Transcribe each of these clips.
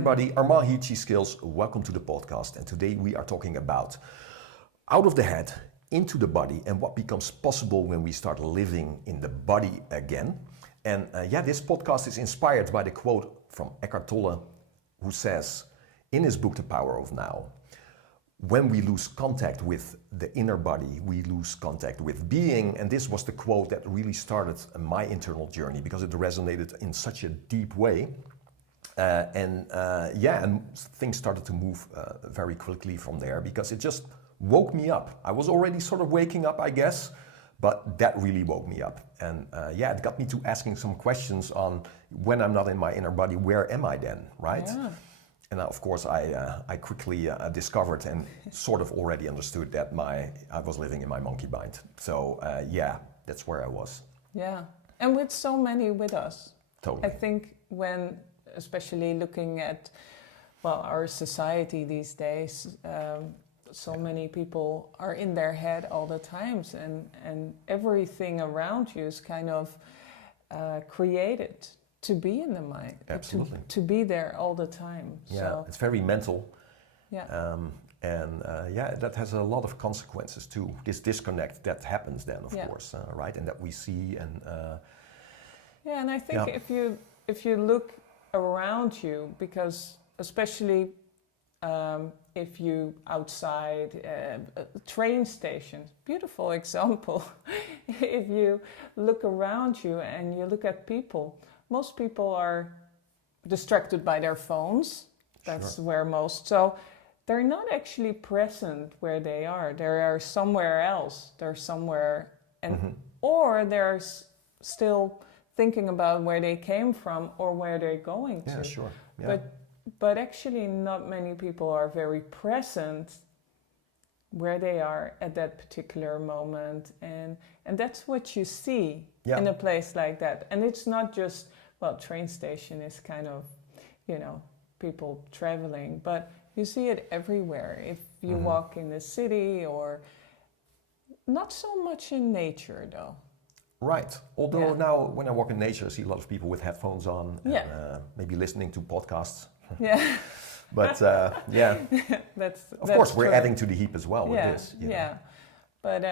everybody, Armand here, Cheese Skills. Welcome to the podcast. And today we are talking about out of the head, into the body, and what becomes possible when we start living in the body again. And this podcast is inspired by the quote from Eckhart Tolle, who says in his book, The Power of Now, when we lose contact with the inner body, we lose contact with being. And this was the quote that really started my internal journey because it resonated in such a deep way. And things started to move very quickly from there because it just woke me up. I was already sort of waking up, I guess, but that really woke me up. And it got me to asking some questions on when I'm not in my inner body, where am I then, right? Yeah. And of course, I quickly discovered and sort of already understood that I was living in my monkey mind. So that's where I was. Yeah, and with so many with us. Totally. I think when, especially looking at, our society these days, so many people are in their head all the times, and everything around you is kind of created to be in the mind. Absolutely. To be there all the time. Yeah, so, it's very mental. Yeah. That has a lot of consequences too. This disconnect that happens then, of course, right? And that we see and... and I think if you look around you, because especially if you outside a train station, beautiful example, if you look around you and you look at people, most people are distracted by their phones. That's where most. So they're not actually present where they are. They are somewhere else. They're somewhere, or they're still thinking about where they came from or where they're going to. Yeah, sure. Yeah. But actually, not many people are very present where they are at that particular moment, and that's what you see in a place like that. And it's not just train station is kind of, people traveling, but you see it everywhere. If you walk in the city, or not so much in nature though. Right. Although now when I walk in nature, I see a lot of people with headphones on, and maybe listening to podcasts. Yeah. But that's of course we're true. adding to the heap as well with this. Yeah. But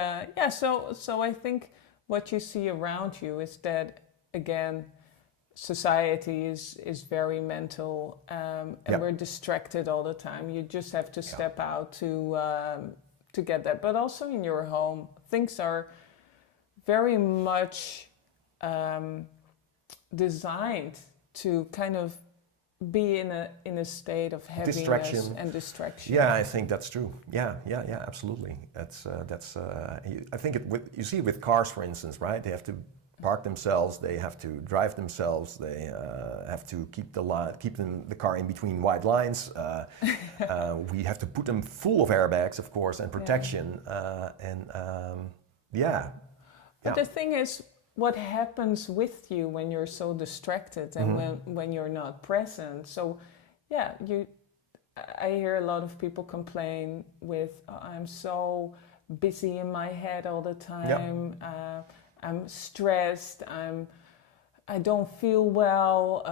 so I think what you see around you is that, again, society is very mental, and we're distracted all the time. You just have to step out to get that. But also in your home, things are very much designed to kind of be in a state of heaviness and distraction. Yeah, I think that's true. Yeah, absolutely. That's I think you see it with cars, for instance, right? They have to park themselves, they have to drive themselves, they have to keep the car in between white lines. We have to put them full of airbags, of course, and protection. But the thing is, what happens with you when you're so distracted and when you're not present? So, I hear a lot of people complain with, I'm so busy in my head all the time. I'm stressed. I don't feel well.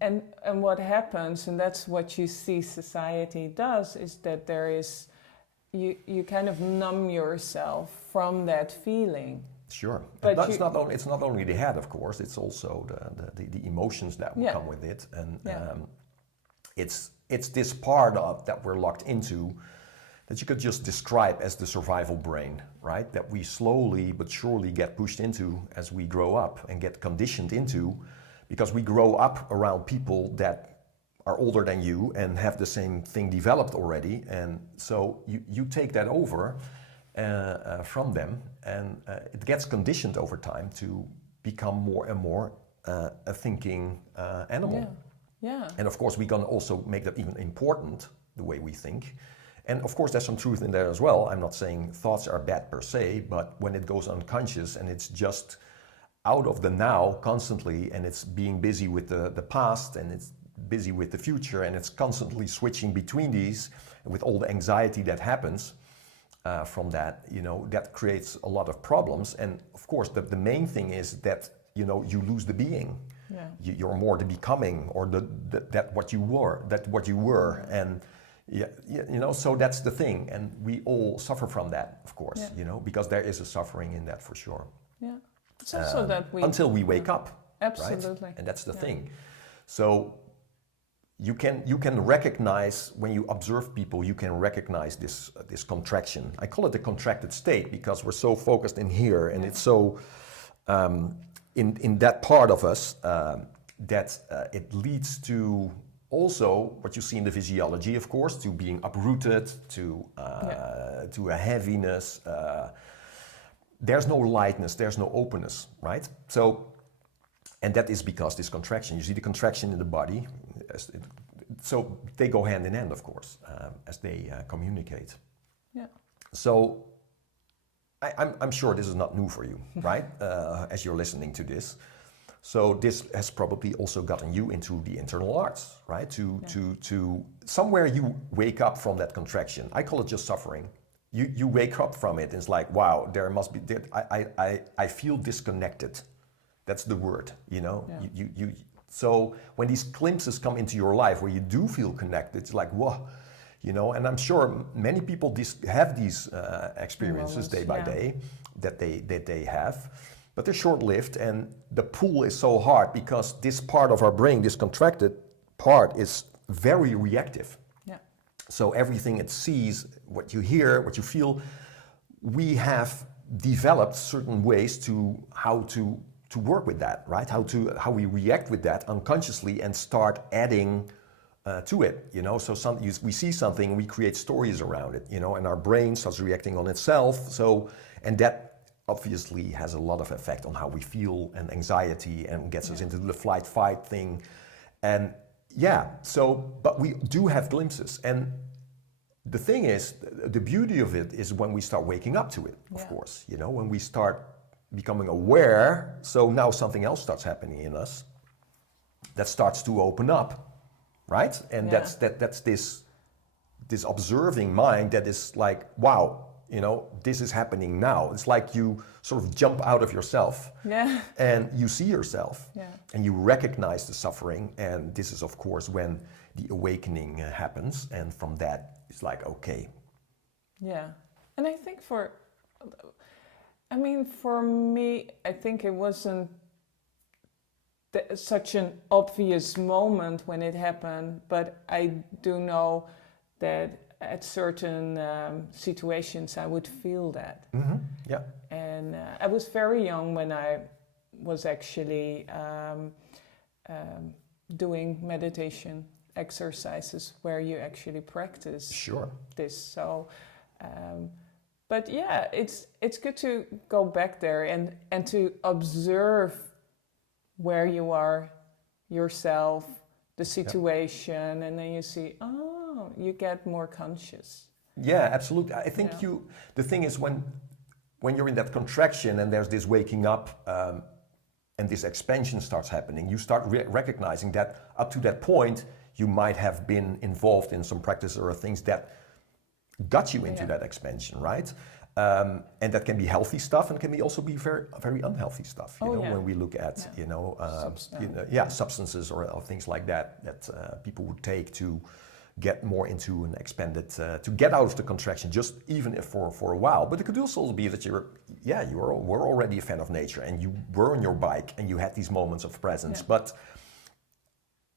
And what happens, and that's what you see society does, is that there is you kind of numb yourself from that feeling. Sure, but it's not only the head, of course. It's also the emotions that will come with it, and it's this part of that we're locked into that you could just describe as the survival brain, right? That we slowly but surely get pushed into as we grow up and get conditioned into, because we grow up around people that are older than you and have the same thing developed already, and so you take that over from them, and it gets conditioned over time to become more and more a thinking animal. And of course we can also make that even important, the way we think. And of course there's some truth in there as well. I'm not saying thoughts are bad per se, but when it goes unconscious and it's just out of the now constantly, and it's being busy with the past, and it's busy with the future, and it's constantly switching between these, with all the anxiety that happens from that, that creates a lot of problems. And of course the main thing is that you lose the being. You're more the becoming, or that what you were, and so that's the thing, and we all suffer from that, of course, because there is a suffering in that for sure. Yeah, it's also that we until we wake up, absolutely, right? And that's the thing. So you can recognize, when you observe people, you can recognize this contraction. I call it the contracted state because we're so focused in here, and it's so in that part of us that it leads to also what you see in the physiology, of course, to being uprooted, to a heaviness. There's no lightness, there's no openness, right? So, and that is because this contraction. You see the contraction in the body. So they go hand in hand, of course, as they communicate. Yeah. So I'm sure this is not new for you, right? As you're listening to this. So this has probably also gotten you into the internal arts, right? To somewhere you wake up from that contraction. I call it just suffering. You wake up from it, and it's like, wow, there must be. I feel disconnected. That's the word, Yeah. So when these glimpses come into your life where you do feel connected, it's like, whoa, And I'm sure many people have these experiences day by day that they have. But they're short-lived, and the pull is so hard because this part of our brain, this contracted part, is very reactive. Yeah. So everything it sees, what you hear, what you feel, we have developed certain ways to how to work with that, right? How we react with that unconsciously and start adding to it, So we see something, we create stories around it, and our brain starts reacting on itself. And that obviously has a lot of effect on how we feel, and anxiety, and gets us into the flight-fight thing. And but we do have glimpses. And the thing is, the beauty of it is when we start waking up to it, of course, when we start becoming aware. So now something else starts happening in us that starts to open up, right? And that's this observing mind that is like, wow, this is happening now. It's like you sort of jump out of yourself, and you see yourself, and you recognize the suffering. And this is, of course, when the awakening happens. And from that, it's like, okay. Yeah. And I think for me, I think it wasn't such an obvious moment when it happened, but I do know that at certain situations I would feel that. Mm-hmm. Yeah. And I was very young when I was actually doing meditation exercises where you actually practice this. So, but it's good to go back there and to observe where you are yourself, the situation, and then you see, you get more conscious. Yeah, absolutely. I think the thing is when you're in that contraction and there's this waking up and this expansion starts happening, you start recognizing that up to that point, you might have been involved in some practice or things that got you into that expansion, right? And that can be healthy stuff, and can be also be very, very unhealthy stuff. When we look at substances or things like that people would take to get more into an expanded, to get out of the contraction, just even if for a while. But it could also be that you were already a fan of nature, and you were on your bike, and you had these moments of presence, but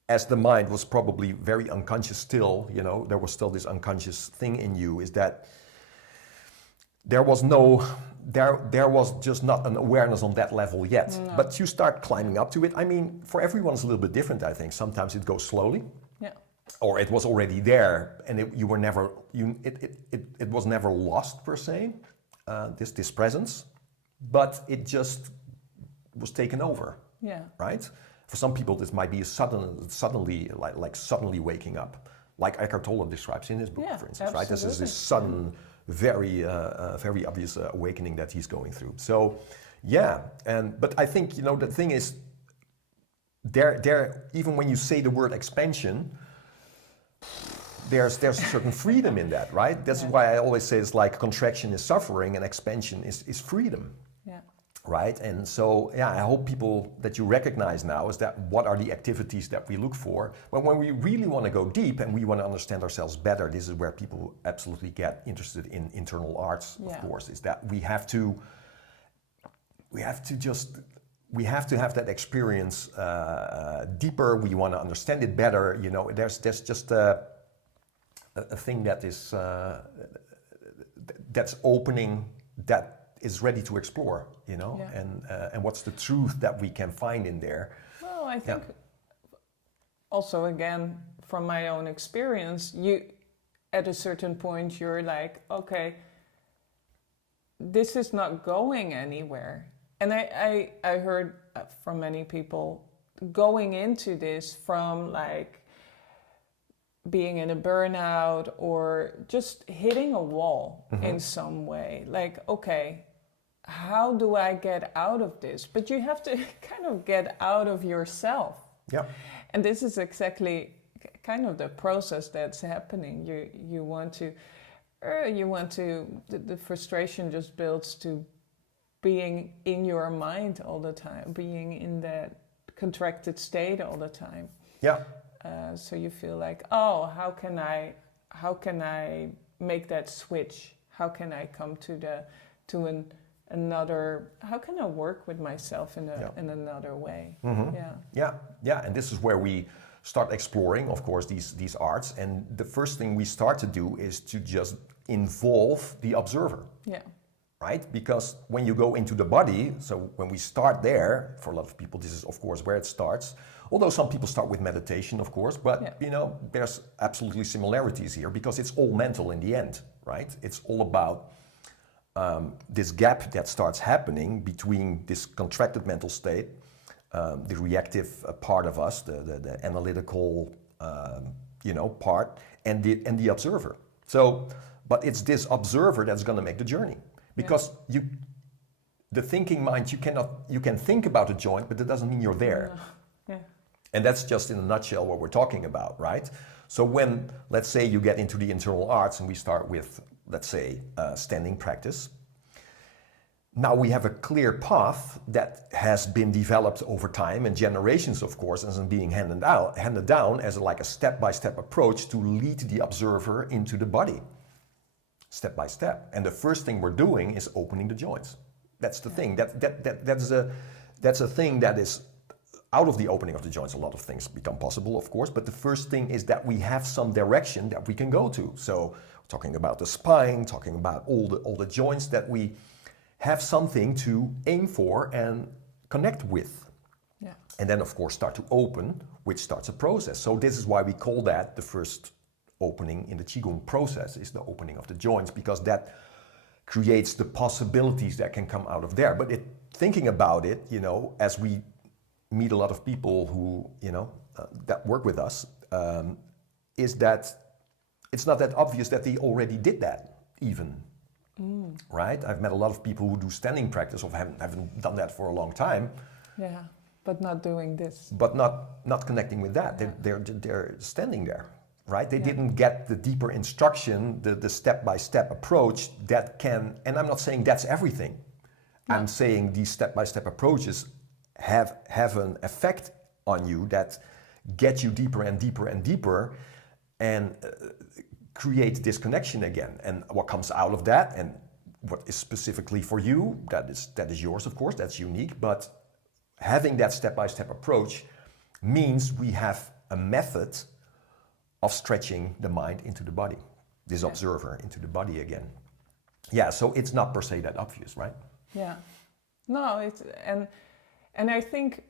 as the mind was probably very unconscious still, there was still this unconscious thing in you, is that there was just not an awareness on that level yet. No. But you start climbing up to it. I mean, for everyone it's a little bit different, I think. Sometimes it goes slowly. Yeah. Or it was already there, and it was never lost per se, this presence, but it just was taken over. Yeah. Right? For some people, this might be suddenly waking up, like Eckhart Tolle describes in his book, for instance. Absolutely. Right? This is this sudden, very obvious awakening that he's going through. So, but I think the thing is, there even when you say the word expansion, there's a certain freedom in that, right? That's why I always say it's like contraction is suffering and expansion is freedom. Yeah. right? And so, yeah, I hope people that you recognize now is that what are the activities that we look for. But when we really want to go deep and we want to understand ourselves better, this is where people absolutely get interested in internal arts, of course, is that we have to have that experience deeper. We want to understand it better. You know, there's just a thing that is that's opening, that is ready to explore, you know, and what's the truth that we can find in there. Well, I think also, again, from my own experience, you at a certain point you're like, okay, this is not going anywhere. And I heard from many people going into this from like being in a burnout or just hitting a wall in some way. Like, okay, how do I get out of this? But you have to kind of get out of yourself. Yeah. And this is exactly kind of the process that's happening. You want to, the frustration just builds to being in your mind all the time, being in that contracted state all the time. Yeah. So you feel like, oh, how can I make that switch? How can I come another? How can I work with myself in another way? Yeah. And this is where we start exploring, of course, these arts. And the first thing we start to do is to just involve the observer. Yeah. Right? Because when you go into the body, so when we start there, for a lot of people, this is of course where it starts. Although some people start with meditation, of course, but you know, there's absolutely similarities here because it's all mental in the end, right? It's all about this gap that starts happening between this contracted mental state, the reactive part of us, the analytical, part, and the observer. So, but it's this observer that's going to make the journey. Because the thinking mind, you can think about a joint, but that doesn't mean you're there. No. Yeah. And that's just in a nutshell what we're talking about, right? So when, let's say you get into the internal arts and we start with, let's say, standing practice. Now we have a clear path that has been developed over time and generations, of course, and being handed down as like a step-by-step approach to lead the observer into the body. Step by step. And the first thing we're doing is opening the joints. That's the thing. That's a thing that is out of the opening of the joints. A lot of things become possible, of course, but the first thing is that we have some direction that we can go to. So talking about the spine, talking about all the joints, that we have something to aim for and connect with. Yeah. And then of course start to open, which starts a process. So this is why we call that the first opening in the Qigong process, is the opening of the joints, because that creates the possibilities that can come out of there. But thinking about it, you know, as we meet a lot of people who, you know, that work with us, is that it's not that obvious that they already did that even, right? I've met a lot of people who do standing practice or haven't done that for a long time. Yeah, but not doing this. But not connecting with that. Yeah. They're standing there. Right? They didn't get the deeper instruction, the step-by-step approach that can, and I'm not saying that's everything. No. I'm saying these step-by-step approaches have an effect on you that get you deeper and deeper and deeper and create disconnection again. And what comes out of that and what is specifically for you, that is yours, of course, that's unique, but having that step-by-step approach means we have a method of stretching the mind into the body, this observer into the body again. Yeah, so it's not per se that obvious, right? Yeah, no, and I think,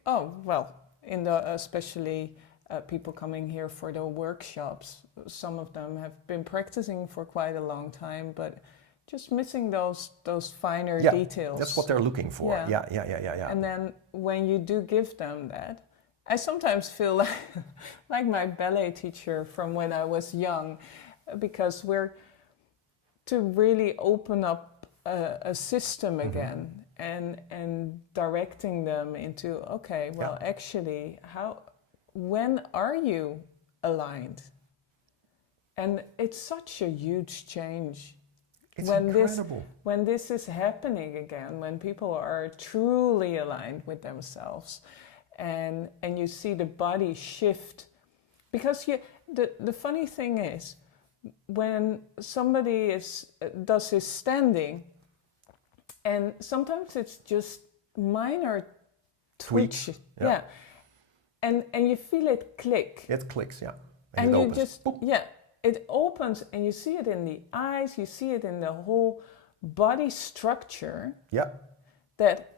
especially people coming here for the workshops, some of them have been practicing for quite a long time, but just missing those finer details. That's what they're looking for. Yeah. And then when you do give them that, I sometimes feel like my ballet teacher from when I was young, because we're to really open up a system again and directing them into, actually, when are you aligned? And it's such a huge change. It's when incredible. when this is happening again, when people are truly aligned with themselves, and you see the body shift, because the funny thing is, when somebody does his standing, and sometimes it's just minor Tweaks. twitches, yeah. And you feel it click. It clicks, yeah. And it you opens. just, Boop. yeah, it opens, and you see it in the eyes, you see it in the whole body structure. Yeah. That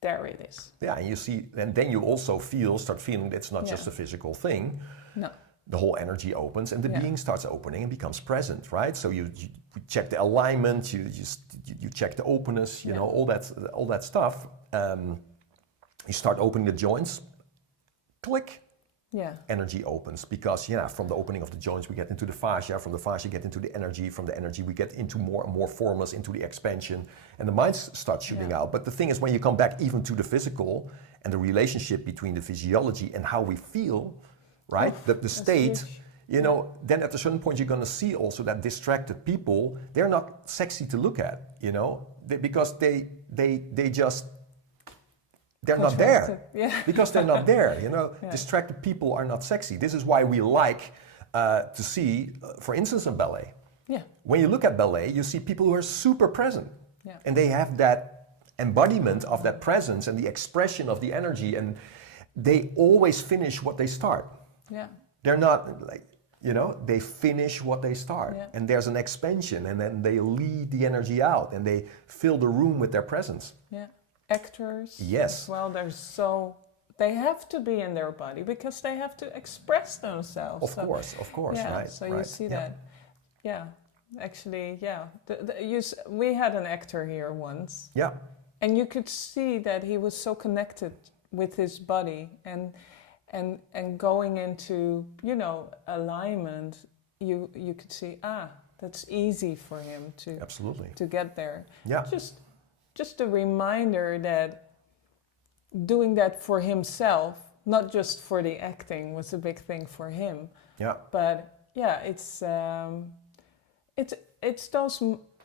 there it is. Yeah, and you see, and then you also start feeling that it's not just a physical thing. No. The whole energy opens, and the being starts opening and becomes present, right? So you check the alignment, you check the openness, you know, all that stuff. You start opening the joints, click. Yeah. Energy opens, because from the opening of the joints we get into the fascia, from the fascia get into the energy, from the energy we get into more and more formless, into the expansion, and the mind starts shooting out. But the thing is, when you come back even to the physical and the relationship between the physiology and how we feel, right, the state, then at a certain point you're going to see also that distracted people, they're not sexy to look at, because they just they're not there. Yeah. Because they're not there, Distracted people are not sexy. This is why we like to see, for instance, in ballet. Yeah. When you look at ballet, you see people who are super present. Yeah. And they have that embodiment of that presence and the expression of the energy, and they always finish what they start. Yeah. They're not like, they finish what they start. Yeah. And there's an expansion, and then they lead the energy out, and they fill the room with their presence. Yeah. Actors. Yes. Well, they have to be in their body because they have to express themselves. Of course, yeah, right. So right. you see that. Yeah. Actually, yeah. We had an actor here once. Yeah. And you could see that he was so connected with his body, and going into, alignment, you could see, that's easy for him to Absolutely. to get there. Yeah. Just a reminder that doing that for himself, not just for the acting, was a big thing for him. Yeah. But yeah, it's those,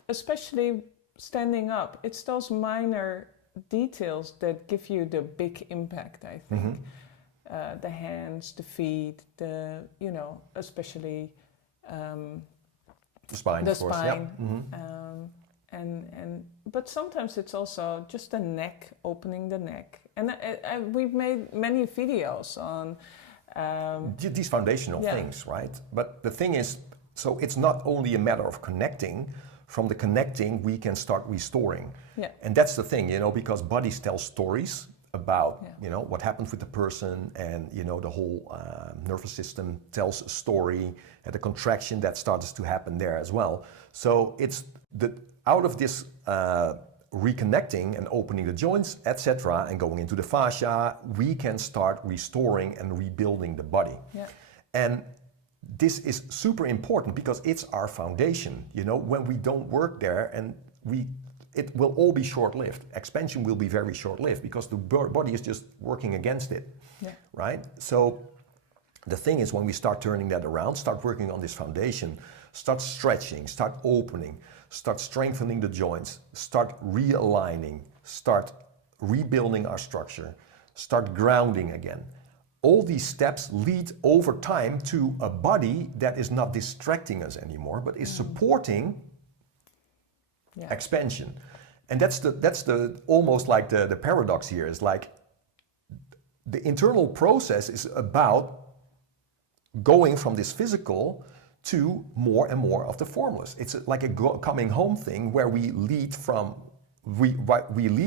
especially standing up, it's those minor details that give you the big impact, I think. Mm-hmm. The hands, the feet, especially the spine, the of course. spine. Yeah. Mm-hmm. But sometimes it's also just the neck, opening the neck. And we've made many videos on these foundational things, right? But the thing is, so it's not only a matter of connecting. From the connecting, we can start restoring. Yeah. And that's the thing, because bodies tell stories about, what happens with the person, and, the whole nervous system tells a story, and the contraction that starts to happen there as well. So it's out of this reconnecting and opening the joints, etc., and going into the fascia, we can start restoring and rebuilding the body. Yeah. And this is super important because it's our foundation. When we don't work there, and it will all be short-lived. Expansion will be very short-lived because the body is just working against it, right? So the thing is, when we start turning that around, start working on this foundation, start stretching, start opening, start strengthening the joints, start realigning, start rebuilding our structure, start grounding again. All these steps lead over time to a body that is not distracting us anymore, but is supporting expansion. And that's the almost like the paradox here is like the internal process is about going from this physical to more and more of the formless. It's like a coming home thing where we lead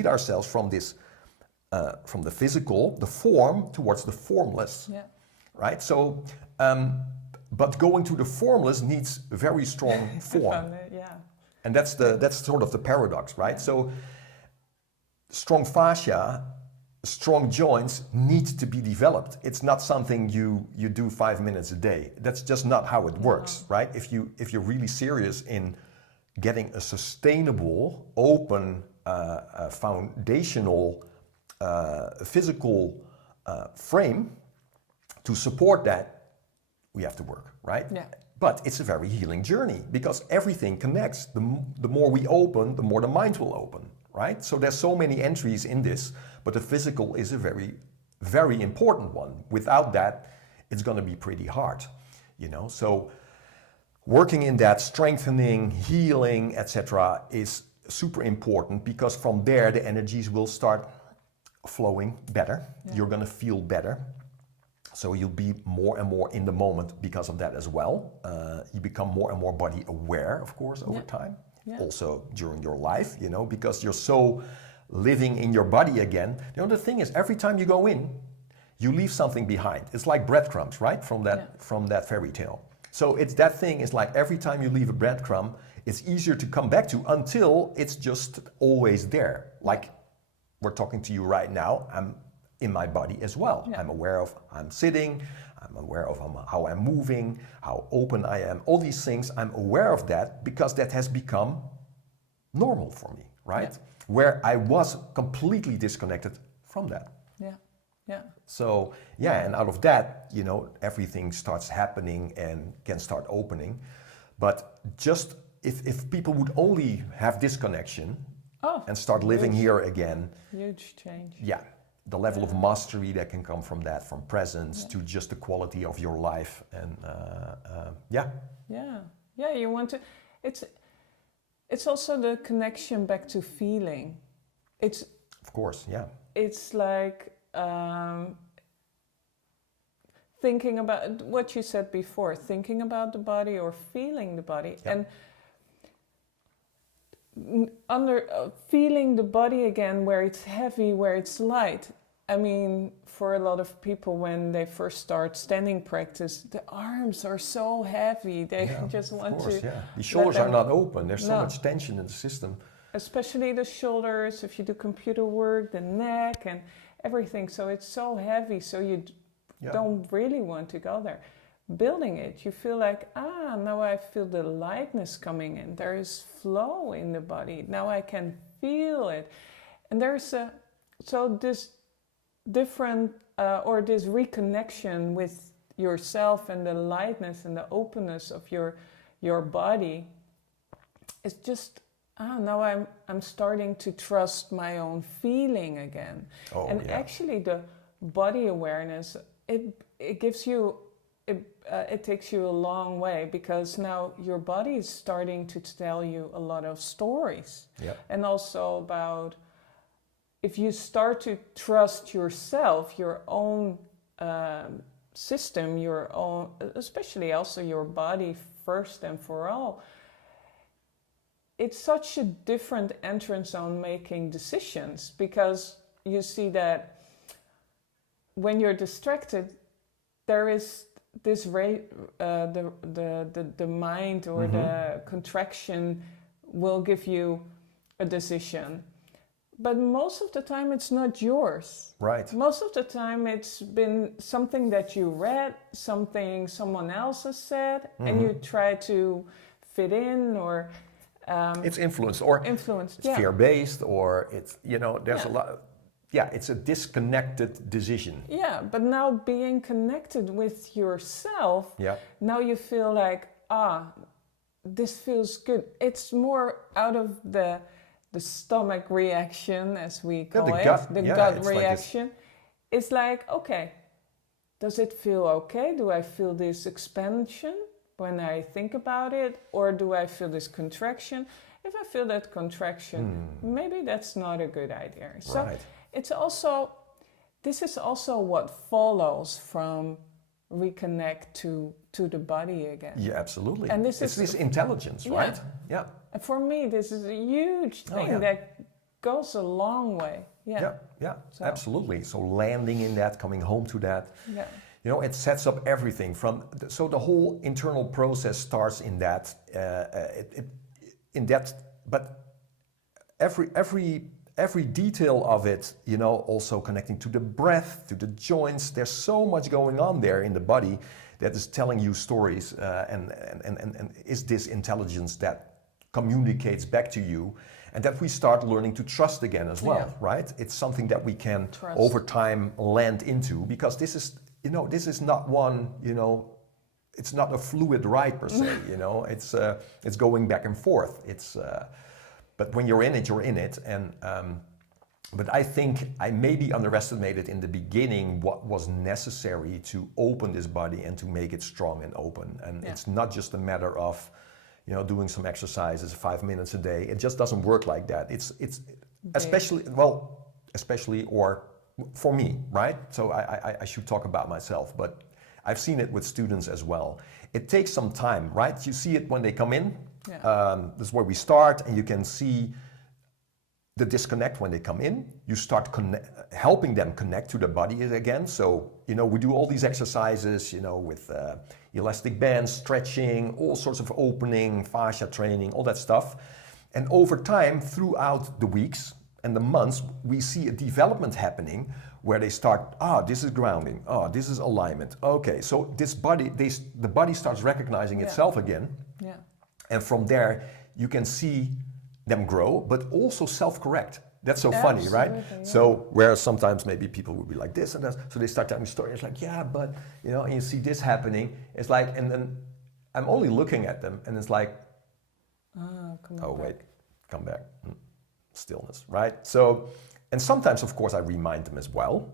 ourselves from this from the physical, the form, towards the formless, right? So, but going to the formless needs very strong form, and that's sort of the paradox, right? Yeah. So, strong fascia, strong joints need to be developed. It's not something you do 5 minutes a day. That's just not how it works, right? If you're really serious in getting a sustainable, open, foundational physical frame to support that, we have to work, right? Yeah. But it's a very healing journey because everything connects. The more we open, the more the mind will open, right? So there's so many entries in this, but the physical is a very, very important one. Without that, it's going to be pretty hard, you know? So working in that, strengthening, healing, etc., is super important because from there the energies will start flowing better. Yeah. You're going to feel better. So you'll be more and more in the moment because of that as well. You become more and more body aware, of course, over time. Yeah. Also during your life, you know, because you're so living in your body again. You know, the thing is, every time you go in, you leave something behind. It's like breadcrumbs, right? From that fairy tale. So it's that thing is like every time you leave a breadcrumb, it's easier to come back to until it's just always there. Like we're talking to you right now, I'm in my body as well. Yeah. I'm aware of I'm sitting, I'm aware of how I'm moving, how open I am. All these things, I'm aware of that because that has become normal for me, right? Yeah. Where I was completely disconnected from that. Yeah, yeah. So, yeah, and out of that, you know, everything starts happening and can start opening. But just if people would only have this connection and start living here again. Huge change. Yeah. The level of mastery that can come from that, from presence to just the quality of your life, and yeah, you want to. It's also the connection back to feeling. It's of course, yeah. It's like thinking about what you said before, thinking about the body or feeling the body, and feeling the body again, where it's heavy, where it's light. I mean, for a lot of people, when they first start standing practice, the arms are so heavy. They just want to. Yeah, the shoulders are not open. There's so much tension in the system. Especially the shoulders, if you do computer work, the neck and everything. So it's so heavy, so you don't really want to go there. Building it, you feel like, now I feel the lightness coming in. There is flow in the body. Now I can feel it. And there's this different or this reconnection with yourself and the lightness and the openness of your body. It's just now I'm starting to trust my own feeling again. Actually the body awareness, it gives you it takes you a long way, because now your body is starting to tell you a lot of stories. And also about, if you start to trust yourself, your own system, your own, especially also your body first and for all, it's such a different entrance on making decisions, because you see that when you're distracted, there is this the mind or the contraction will give you a decision. But most of the time it's not yours. Right. Most of the time it's been something that you read, something someone else has said, and you try to fit in, or... it's influenced, or it's fear-based, or it's, you know, there's a lot... it's a disconnected decision. Yeah, but now being connected with yourself, now you feel like, this feels good. It's more out of the stomach reaction, as we call it, the gut reaction. Like it's like, okay, does it feel okay? Do I feel this expansion when I think about it? Or do I feel this contraction? If I feel that contraction, maybe that's not a good idea. So it's also, this is also what follows from Reconnect to the body again. Yeah, absolutely. And this is this intelligence, right? Yeah. And for me, this is a huge thing that goes a long way. Yeah, so. Absolutely. So landing in that, coming home to that, you know, it sets up everything from. So the whole internal process starts in that. But every detail of it, you know, also connecting to the breath, to the joints. There's so much going on there in the body that is telling you stories, and is this intelligence that communicates back to you, and that we start learning to trust again as well, right? It's something that we can over time land into, because this is, you know, this is not one, you know, it's not a fluid ride per se, you know. It's going back and forth. But when you're in it, and but I think I maybe underestimated in the beginning what was necessary to open this body and to make it strong and open. And it's not just a matter of, you know, doing some exercises 5 minutes a day. It just doesn't work like that. It's especially or for me, right? So I should talk about myself, but I've seen it with students as well. It takes some time, right? You see it when they come in. This is where we start, and you can see the disconnect when they come in. You start helping them connect to the body again. So, you know, we do all these exercises, you know, with elastic bands, stretching, all sorts of opening, fascia training, all that stuff. And over time, throughout the weeks and the months, we see a development happening where they start, this is grounding, this is alignment. Okay, so this body, the body starts recognizing itself again. Yeah. And from there, you can see them grow, but also self-correct. That's so funny, right? Yeah. So where sometimes maybe people would be like this and that, so they start telling stories. It's like, yeah, but, you know, and you see this happening. It's like, and then I'm only looking at them, and it's like, come back. Stillness, right? So, and sometimes, of course, I remind them as well,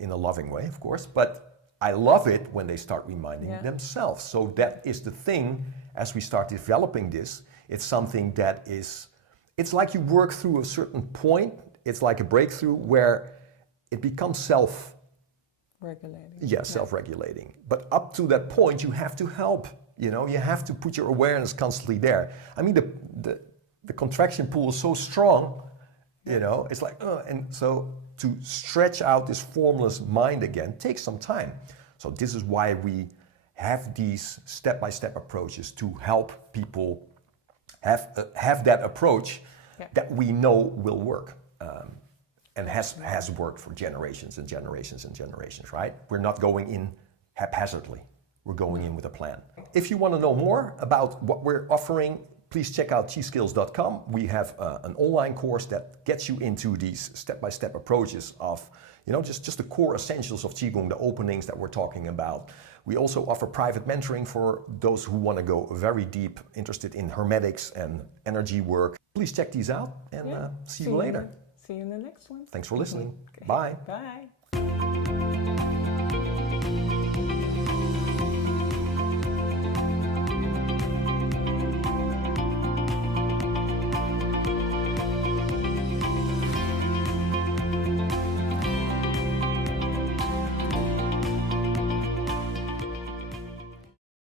in a loving way, of course, but I love it when they start reminding themselves. So that is the thing, as we start developing this, it's something that is, it's like you work through a certain point, it's like a breakthrough where it becomes self-regulating. Yeah, self-regulating. But up to that point, you have to help, you know, you have to put your awareness constantly there. I mean, the contraction pool is so strong, you know, it's like, and so to stretch out this formless mind again takes some time. So this is why we have these step-by-step approaches to help people have that approach that we know will work, and has worked for generations and generations and generations, right? We're not going in haphazardly. We're going in with a plan. If you want to know more about what we're offering, please check out qskills.com. We have an online course that gets you into these step-by-step approaches of, you know, just the core essentials of Qigong, the openings that we're talking about. We also offer private mentoring for those who want to go very deep, interested in hermetics and energy work. Please check these out, and see you later. See you in the next one. Thanks for listening. Okay. Bye. Bye.